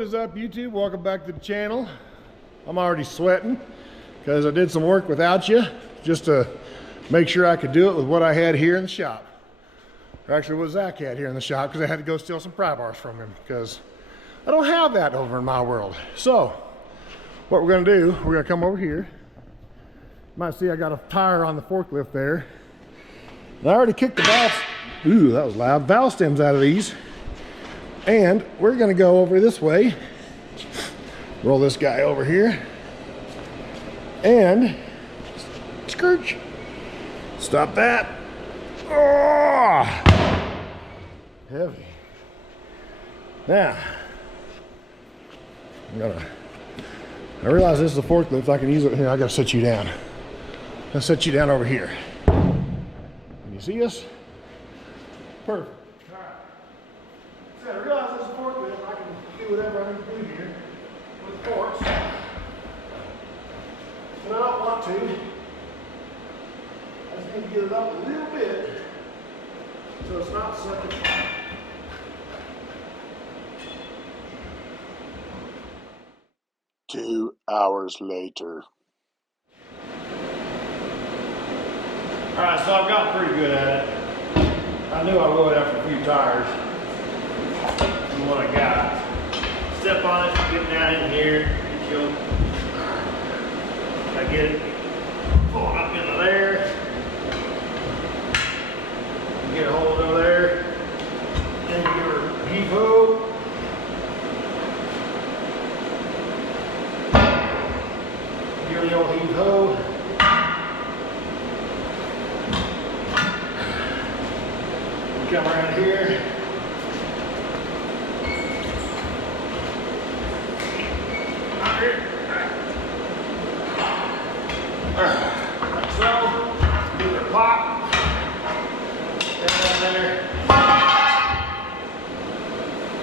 What is up, YouTube? Welcome back to the channel. I'm already sweating because I did some work without you just to make sure I could do it with what I had here in the shop. Or actually what Zach had here in the shop, because I had to go steal some pry bars from him because I don't have that over in my world. So what we're going to do, we're going to come over here. You might see I got a tire on the forklift there. And I already kicked the valve, ooh, that was loud, valve stems out of these. And we're going to go over this way, roll this guy over here, and scourge. Stop that. Oh, heavy. Now, I realize this is a forklift. I can use it here. I got to set you down. I'll set you down over here. Can you see us? Perfect. I realize this is a forklift, I can do whatever I need to do here with forks. But I don't want to. I just need to get it up a little bit so it's not sucking. 2 hours later. Alright, so I've gotten pretty good at it. I knew I would after a few tires. What I got. Step on it, get down in here, get you. I get it, pull it up into there, get a hold over there, then give her heave ho. Give her the old heave ho. Come around here. Like so, give it a pop, down there.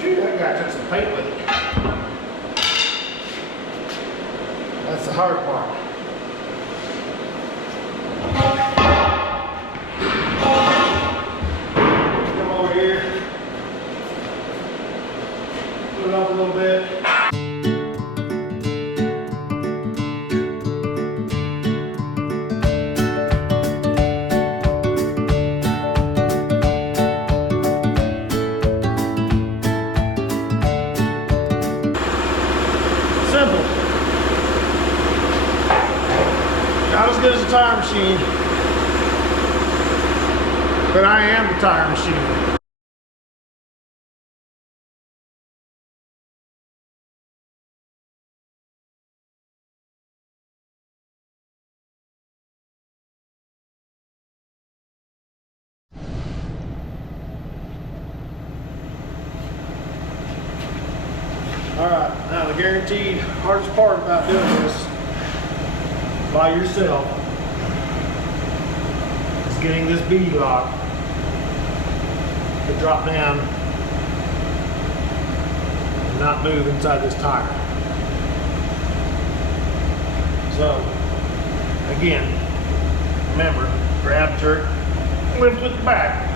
Shoot, that guy took some paint with it. That's the hard part. Come over here, put it up a little bit. Simple. Not as good as a tire machine, but I am the tire machine. Alright, now the guaranteed hardest part about doing this by yourself is getting this bead lock to drop down and not move inside this tire. So, again, remember, grab, jerk, lift with the back.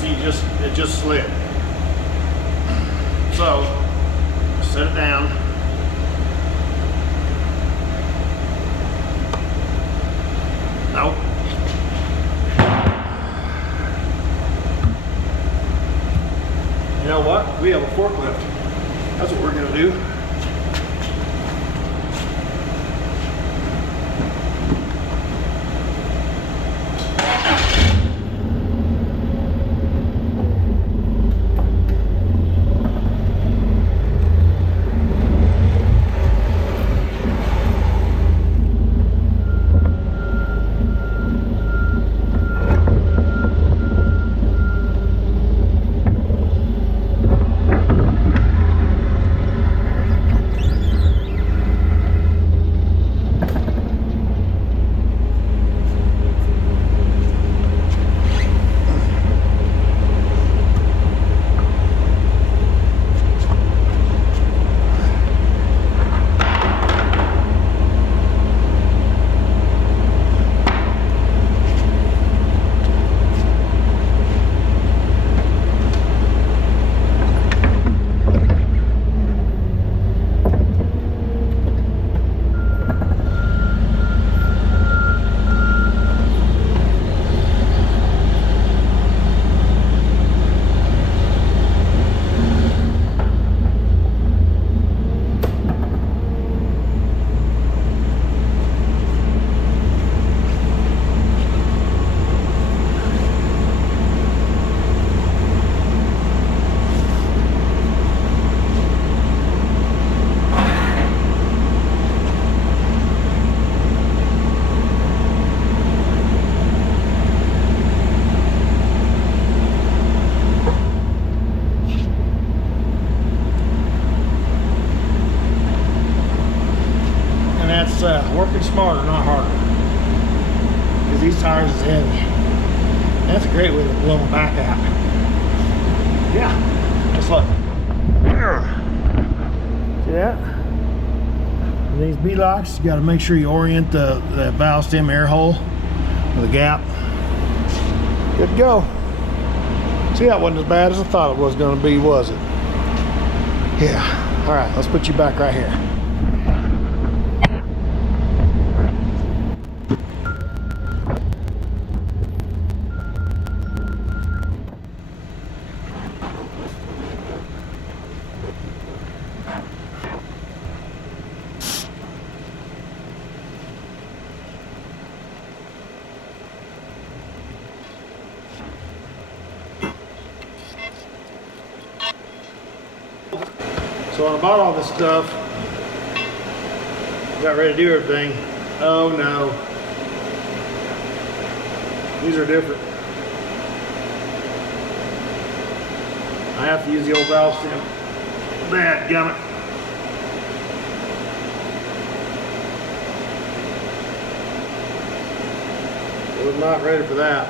See, it just slid. So, set it down. Nope. You know what? We have a forklift. That's what we're going to do. smarter, not harder. Because these tires is heavy. That's a great way to blow them back out. Yeah, just look. See that? And these B-locks, you got to make sure you orient the valve stem air hole with a gap. Good to go. See, that wasn't as bad as I thought it was going to be, was it? Yeah. All right, let's put you back right here. So when I bought all this stuff, got ready to do everything. Oh no. These are different. I have to use the old valve stem. Bad gummit. I was not ready for that.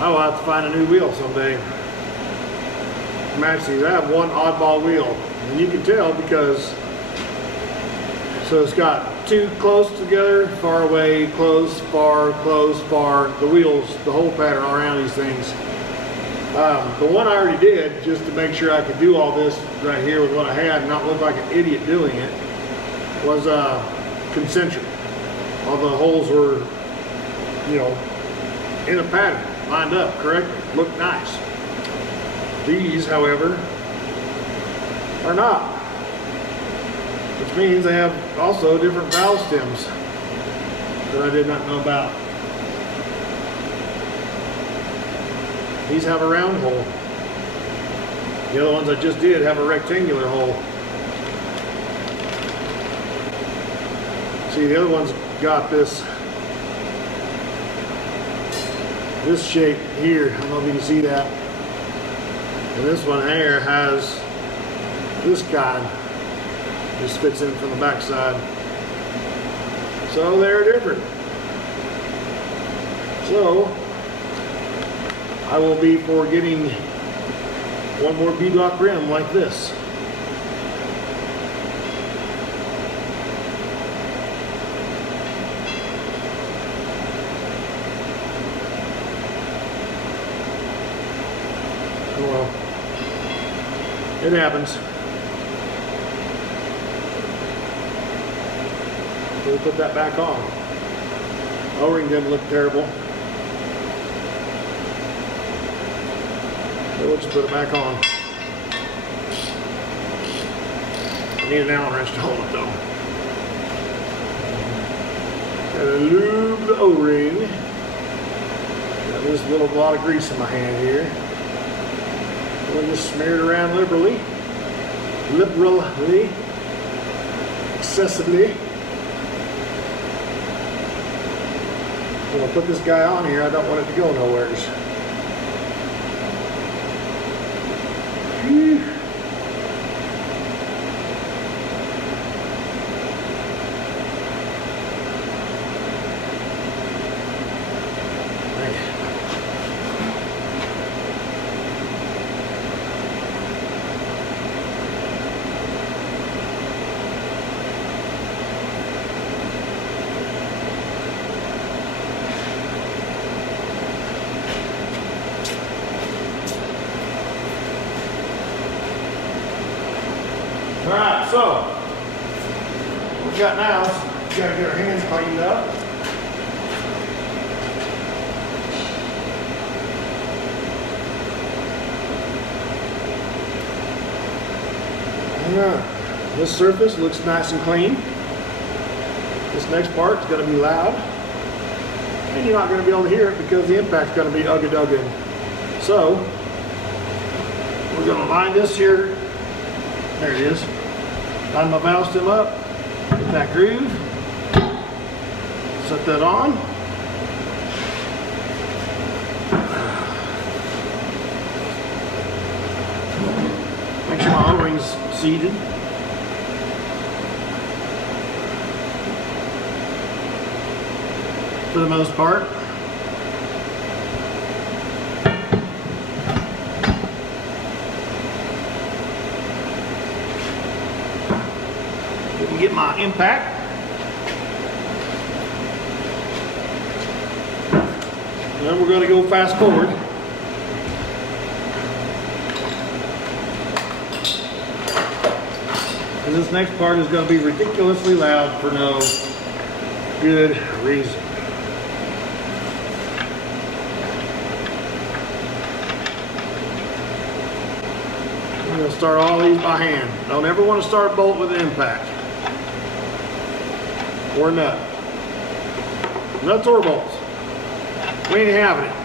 I will have to find a new wheel someday. Actually, I have one oddball wheel, and you can tell because so it's got two close together, far away, close, far, the wheels, the whole pattern around these things. The one I already did, just to make sure I could do all this right here with what I had and not look like an idiot doing it, was concentric. All the holes were, you know, in a pattern, lined up correctly, looked nice. These, however, are not, which means they have also different valve stems that I did not know about. These have a round hole. The other ones I just did have a rectangular hole. See, the other ones got this shape here. I don't know if you can see that. And this one here has this kind. Just fits in from the back side. So they're different. So I will be for getting one more beadlock rim like this. Well, it happens. We'll put that back on. O-ring didn't look terrible. So we'll just put it back on. I need an Allen wrench to hold it though. Gotta lube the O-ring. Got this little blot of grease in my hand here. We'll just smear it around liberally, excessively. When I put this guy on here, I don't want it to go nowheres. Whew. Alright, so what we got now is we gotta get our hands cleaned up. Alright, this surface looks nice and clean. This next part is gonna be loud. And you're not gonna be able to hear it because the impact's gonna be ugga-dugga. So we're gonna line this here. There it is. Line my valve stem up, get that groove, set that on. Make sure my O-ring's seated. for the most part. Let me get my impact. Then we're going to go fast forward. And this next part is going to be ridiculously loud for no good reason. I'm going to start all these by hand. Don't ever want to start a bolt with an impact. Or nut. Nuts or bolts. We ain't having it.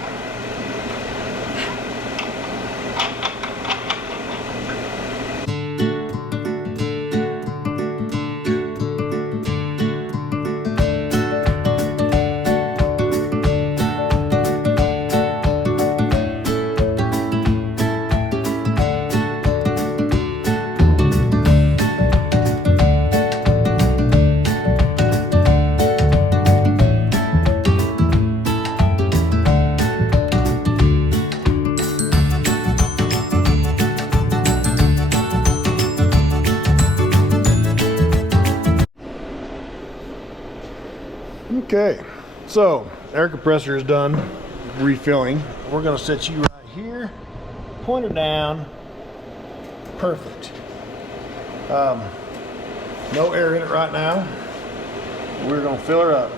Okay, so air compressor is done refilling. We're going to set you right here, point her down. Perfect. No air in it right now. We're going to fill her up.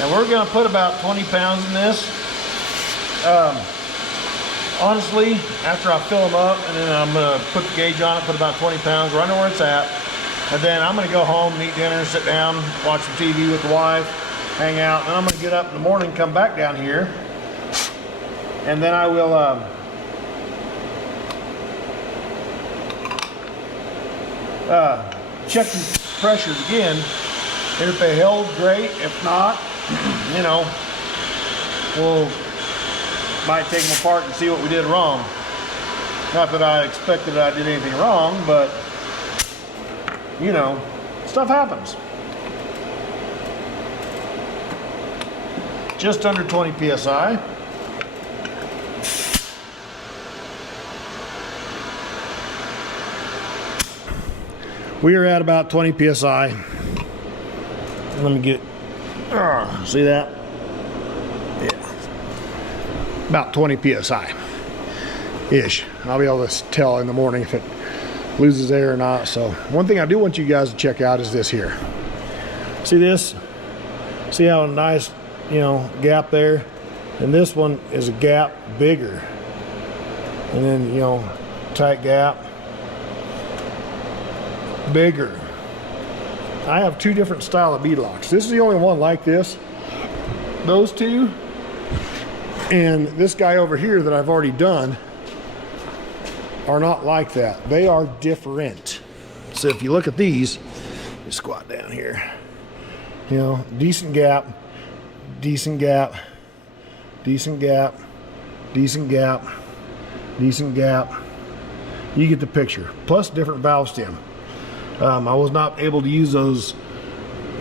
And we're going to put about 20 pounds in this. Honestly, after I fill them up, and then I'm going to put the gauge on it, put about 20 pounds, right where it's at. And then I'm going to go home, eat dinner, sit down, watch some TV with the wife, hang out. And I'm going to get up in the morning, come back down here. And then I will check the pressures again. And if they held, great. If not, you know, we'll might take them apart and see what we did wrong. Not that I expected I did anything wrong, but you know, stuff happens. Just under 20 psi. We are at about 20 psi. Let me get, see that? About 20 psi ish. I'll be able to tell in the morning if it loses air or not. So one thing I do want you guys to check out is this here. See this? See how nice, you know, gap there? And this one is a gap bigger. And then, you know, tight gap, bigger. I have two different style of bead locks. This is the only one like this. Those two and this guy over here that I've already done are not like that. They are different. So if you look at these, you squat down here, you know, decent gap, decent gap, decent gap, decent gap, decent gap. You get the picture. Plus different valve stem. I was not able to use those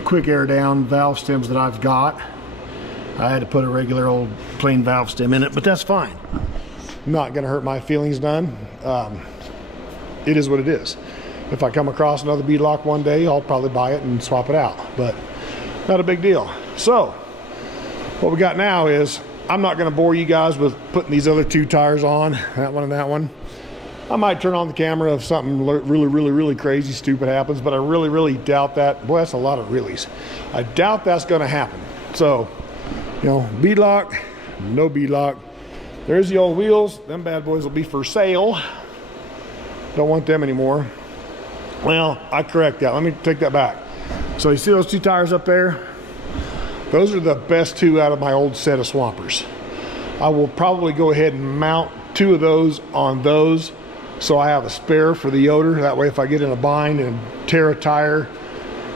quick air down valve stems that I've got. I had to put a regular old plain valve stem in it, but that's fine. Not gonna hurt my feelings none. It is what it is. If I come across another bead lock one day, I'll probably buy it and swap it out, but not a big deal. So what we got now is, I'm not gonna bore you guys with putting these other two tires on, that one and that one. I might turn on the camera if something really crazy stupid happens, but I really doubt that. Boy, that's a lot of reallys. I doubt that's gonna happen. So, you know, bead lock, no bead lock. There's the old wheels. Them bad boys will be for sale. Don't want them anymore. Well, I correct that. Let me take that back. So you see those two tires up there? Those are the best two out of my old set of Swampers. I will probably go ahead and mount two of those on those, so I have a spare for the Yoder. That way if I get in a bind and tear a tire,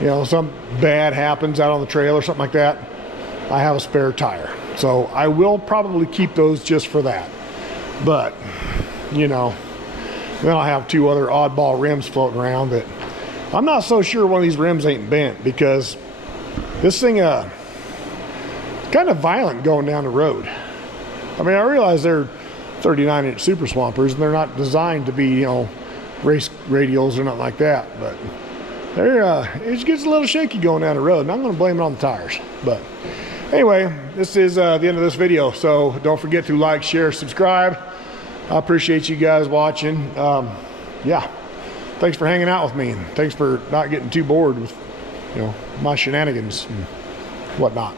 you know, some bad happens out on the trail or something like that, I have a spare tire. So I will probably keep those just for that. But, you know, Then I have two other oddball rims floating around, but I'm not so sure one of these rims ain't bent, because this thing kind of violent going down the road. I mean, I realize they're 39-inch Super Swampers and they're not designed to be, you know, race radials or nothing like that, but they're it gets a little shaky going down the road, and I'm going to blame it on the tires. But anyway, this is the end of this video, so don't forget to like, share, subscribe. I appreciate you guys watching. Yeah, thanks for hanging out with me, and thanks for not getting too bored with, you know, my shenanigans and whatnot.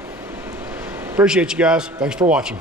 Appreciate you guys. Thanks for watching.